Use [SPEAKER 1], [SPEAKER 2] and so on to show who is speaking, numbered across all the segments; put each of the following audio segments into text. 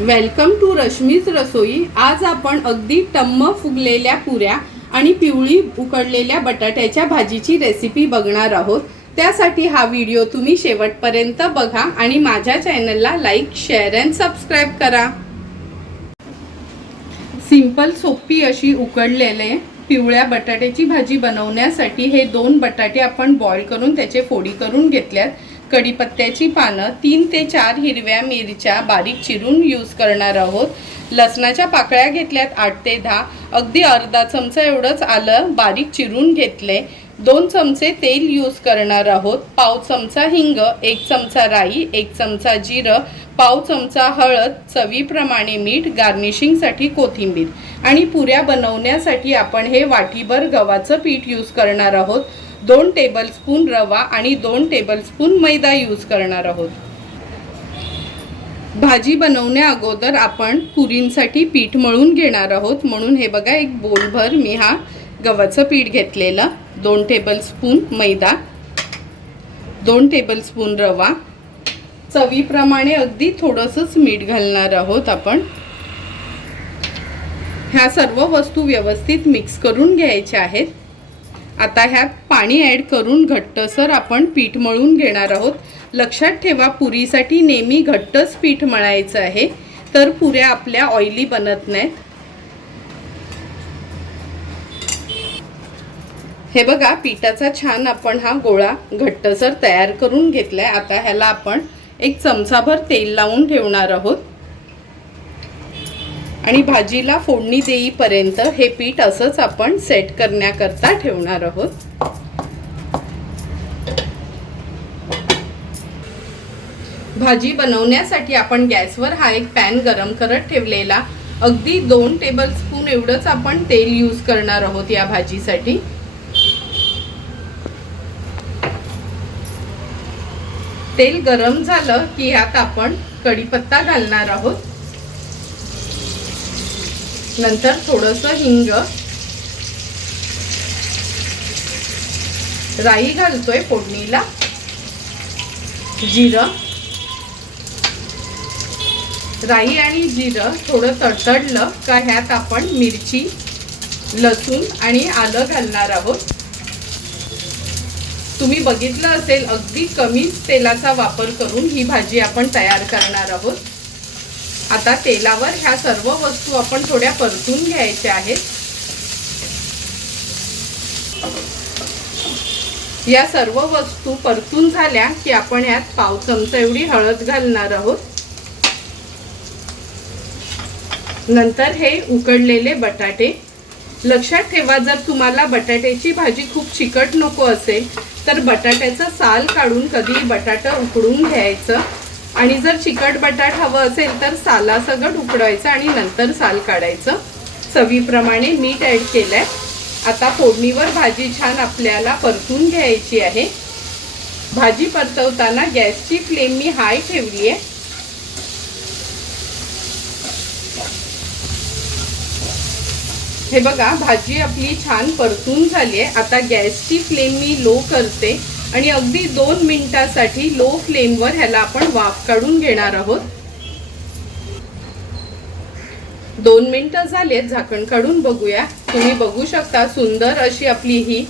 [SPEAKER 1] Welcome to Rashmi's रसोई आज आपण अगदी टम्म फुगलेल्या पुऱ्या आणि पिवळी उकडलेल्या बटाट्याच्या भाजीची रेसिपी बघणार आहोत. त्यासाठी हा व्हिडिओ तुम्ही शेवटपर्यंत बघा आणि माझ्या चॅनलला लाईक शेअर अँड सबस्क्राईब करा. सिंपल सोपी अशी उकडलेले पिवळ्या बटाट्याची भाजी बनवण्यासाठी हे दोन बटाटे आपण बॉईल करून त्याचे फोडी करून घेतल्यात. कढीपत्त्याची पानं तीन ते चार हिरव्या मिरच्या बारीक चिरून यूज करणार आहोत. लसणाच्या पाकळ्या घेतल्यात आठ ते दहा. अगदी अर्धा चमचा एवढंच आलं बारीक चिरून घेतले. दोन चमचे तेल यूज करणार आहोत. पाव चमचा हिंग एक चमचा राई एक चमचा जिरं पाव चमचा हळद चवीप्रमाणे मीठ गार्निशिंगसाठी कोथिंबीर. आणि पुऱ्या बनवण्यासाठी आपण हे वाटीभर गव्हाचं पीठ यूज करणार आहोत. दोन टेबलस्पून रवा आणि दोन टेबलस्पून मैदा यूज करणार आहोत. भाजी बनवण्या अगोदर आपण पुरींसाठी पीठ मळून घेणार आहोत. म्हणून हे बघा एक बोलभर मी हा गव्हाचं पीठ घेतलेलं. दोन टेबलस्पून मैदा दोन टेबलस्पून रवा. चवीप्रमाणे अगदी थोडंसंच मीठ घालणार आहोत आपण. ह्या सर्व वस्तू व्यवस्थित मिक्स करून घ्यायच्या आहेत. आता ह्यात पाणी ॲड करून घट्टसर आपण पीठ मळून घेणार आहोत. लक्षात ठेवा पुरीसाठी नेहमी घट्टच पीठ मळायचं आहे. तर पुऱ्या आपल्या ऑइली बनत नाहीत. हे बघा पिठाचा छान आपण हा गोळा घट्टसर तयार करून घेतलाय. आता ह्याला आपण एक चमचाभर तेल लावून ठेवणार आहोत. आणि भाजीला फोडणी देईपर्यंत हे पीठ असंच आपण सेट करण्याकरता ठेवणार आहोत. भाजी बनवण्यासाठी आपण गॅसवर हा एक पॅन गरम करत ठेवलेला. अगदी दोन टेबल स्पून एवढंच आपण तेल यूज करणार आहोत या भाजीसाठी. तेल गरम झालं की ह्यात आपण कढीपत्ता घालणार आहोत. नंतर थोडस हिंग. राई घालतोय फोडणीला. जिरं. राई आणि जिरं थोडं तडतडलं का ह्यात आपण मिरची लसूण आणि आलं घालणार आहोत. तुम्ही बघितलं असेल अगदी कमी तेलाचा वापर करून ही भाजी आपण तयार करणार आहोत. आता तेलावर ह्या सर्व वस्तू आपण थोड्या परतून घ्यायच्या आहेत. या सर्व वस्तू परतून झाल्या की आपण यात पाव चमचा एवढी हळद घालणार आहोत. नंतर हे उकडलेले बटाटे. लक्षात ठेवा जर तुम्हाला बटाट्याची भाजी खूप चिकट नको असेल तर बटाट्याचं साल काढून कधी बटाटा उकडून घ्यायचं. आणि जर चिकट बटाट हवं असेल तर सालासगट उकडवायचं आणि नंतर साल काढायचं. चवीप्रमाणे मीठ ॲड आहे आता फोडणीवर भाजी छान आपल्याला परतून घ्यायची आहे. भाजी परतवताना गॅसची फ्लेम मी हाय ठेवली आहे हे बघा भाजी आपली छान परतून झाली आहे आता गॅसची फ्लेम मी लो करते. आणि अगदी दोन मिनिटासाठी लो फ्लेमवर ह्याला आपण वाफ काढून घेणार आहोत. दोन मिनिटं झालेत झाकण काढून बघूया. तुम्ही बघू शकता सुंदर अशी आपली ही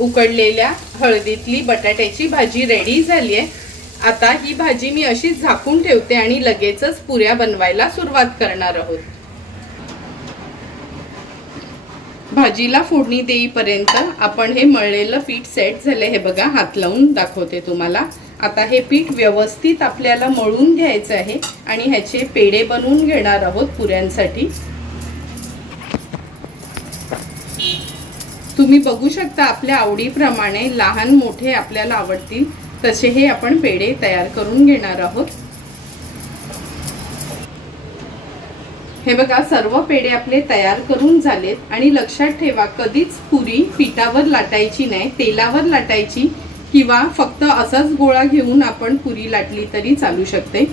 [SPEAKER 1] उकडलेल्या हळदीतली बटाट्याची भाजी रेडी झाली आहे. आता ही भाजी मी अशीच झाकून ठेवते आणि लगेचच पुऱ्या बनवायला सुरुवात करणार आहोत. भाजीला फोडणी देईपर्यंत आपण हे मळलेलं पीठ सेट झालं हे बघा. हात लावून दाखवते तुम्हाला. आता हे पीठ व्यवस्थित आपल्याला मळून घ्यायचं आहे आणि ह्याचे पेढे बनवून घेणार आहोत पुऱ्यांसाठी. तुम्ही बघू शकता आपल्या आवडीप्रमाणे लहान मोठे आपल्याला आवडतील तसे हे आपण पेढे तयार करून घेणार आहोत. हे बघा सर्व पेढे आपले तयार करून झालेत आणि लक्षात ठेवा कधीच पुरी पिठावर लाटायची नाही तेलावर लाटायची किंवा फक्त असाच गोळा घेऊन आपण पुरी लाटली तरी चालू शकते.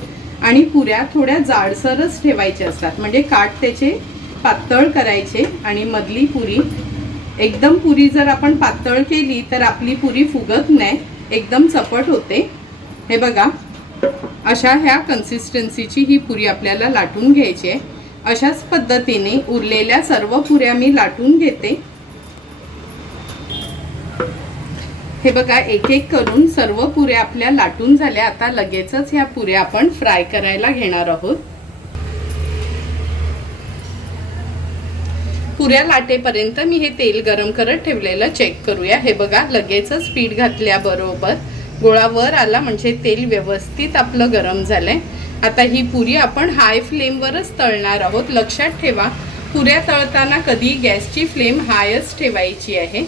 [SPEAKER 1] आणि पुऱ्या थोड्या जाडसरच ठेवायच्या असतात म्हणजे काठ त्याचे पातळ करायचे आणि मधली पुरी. एकदम पुरी जर आपण पातळ केली तर आपली पुरी फुगत नाही एकदम चपट होते. हे बघा अशा ह्या कन्सिस्टन्सीची ही पुरी आपल्याला लाटून घ्यायची आहे. अशाच पद्धतीने उरलेल्या सर्व पुऱ्या मी लाटून घेते. हे बघा एक एक करून सर्व पुऱ्या आपल्या लाटून झाल्या. आता लगेचच ह्या पुऱ्या आपण फ्राय करायला घेणार आहोत. पुऱ्या लाटेपर्यंत मी हे तेल गरम करत ठेवलेलं चेक करूया. हे बघा लगेचच पीठ घातल्याबरोबर गोळा वर आला म्हणजे तेल व्यवस्थित आपलं गरम झालंय. आता ही पुरी आपण हाय फ्लेमवरच तळणार आहोत. लक्षात ठेवा पुऱ्या तळताना कधी गॅसची फ्लेम हायच ठेवायची आहे.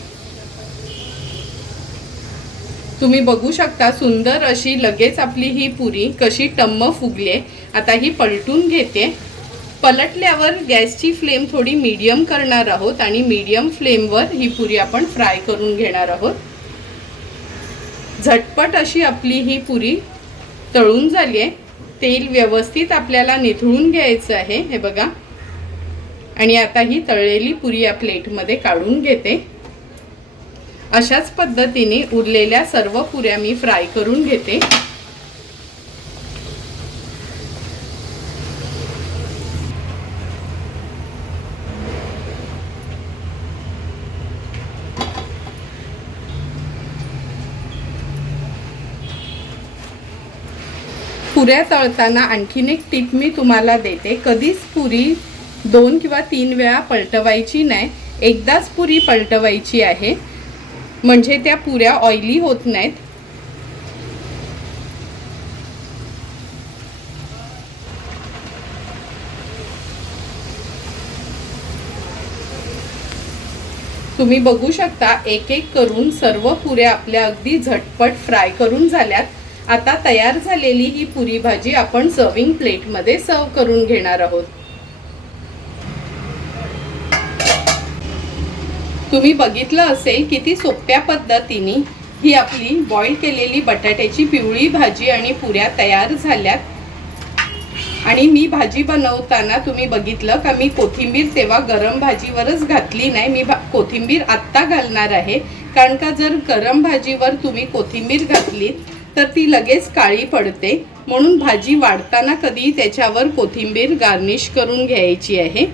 [SPEAKER 1] तुम्ही बघू शकता सुंदर अशी लगेच आपली ही पुरी कशी टम्म फुगली आता ही पलटून घेते. पलटल्यावर गॅसची फ्लेम थोडी मीडियम करणार आहोत आणि मीडियम फ्लेमवर ही पुरी आपण फ्राय करून घेणार आहोत. झटपट अशी आपली ही पुरी तळून झाली आहे तेल व्यवस्थित आपल्याला निथळून घ्यायचं आहे हे बघा. आणि आता ही तळलेली पुरी या प्लेटमध्ये काढून घेते. अशाच पद्धतीने उरलेल्या सर्व पुऱ्या मी फ्राय करून घेते. पुऱ्या तळताना आणखीन एक टीप मी तुम्हाला देते. कधीच पुरी दोन किंवा तीन वेळा पलटवायची नाही. एकदाच पुरी पलटवायची आहे. म्हणजे त्या पुऱ्या ऑइली होत नाहीत. तुम्ही बघू शकता एक एक करून सर्व पुऱ्या आपल्या अगदी झटपट फ्राय करून झाल्यात. आता तयार झालेली ही पुरी भाजी आपण सर्विंग प्लेटमध्ये सर्व करून घेणार आहोत. तुम्ही बघितलं असेल किती सोप्या पद्धतीने ही आपली बॉईल केलेली बटाट्याची पिवळी भाजी आणि पुऱ्या तयार झाल्यात. आणि मी भाजी बनवताना तुम्ही बघितलं का मी कोथिंबीर तेव्हा गरम भाजीवरच घातली नाही मी भा कोथिंबीर आत्ता घालणार आहे. कारण का जर गरम भाजीवर तुम्ही कोथिंबीर घातलीत तर ती लगेच काळी पडते. म्हणून भाजी वाढताना कधी त्याच्यावर कोथिंबीर गार्निश करून घ्यायची आहे.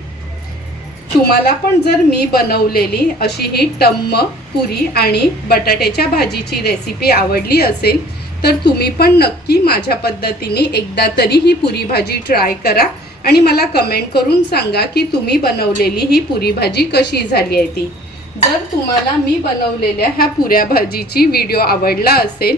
[SPEAKER 1] तुम्हाला पण जर मी बनवलेली अशी ही टम्म पुरी आणि बटाट्याच्या भाजीची रेसिपी आवडली असेल तर तुम्ही पण नक्की माझ्या पद्धतीने एकदा तरी ही पुरी भाजी ट्राय करा आणि मला कमेंट करून सांगा की तुम्ही बनवलेली ही पुरी भाजी कशी झाली आहे ती. जर तुम्हाला मी बनवलेल्या ह्या पुऱ्या भाजीची व्हिडिओ आवडला असेल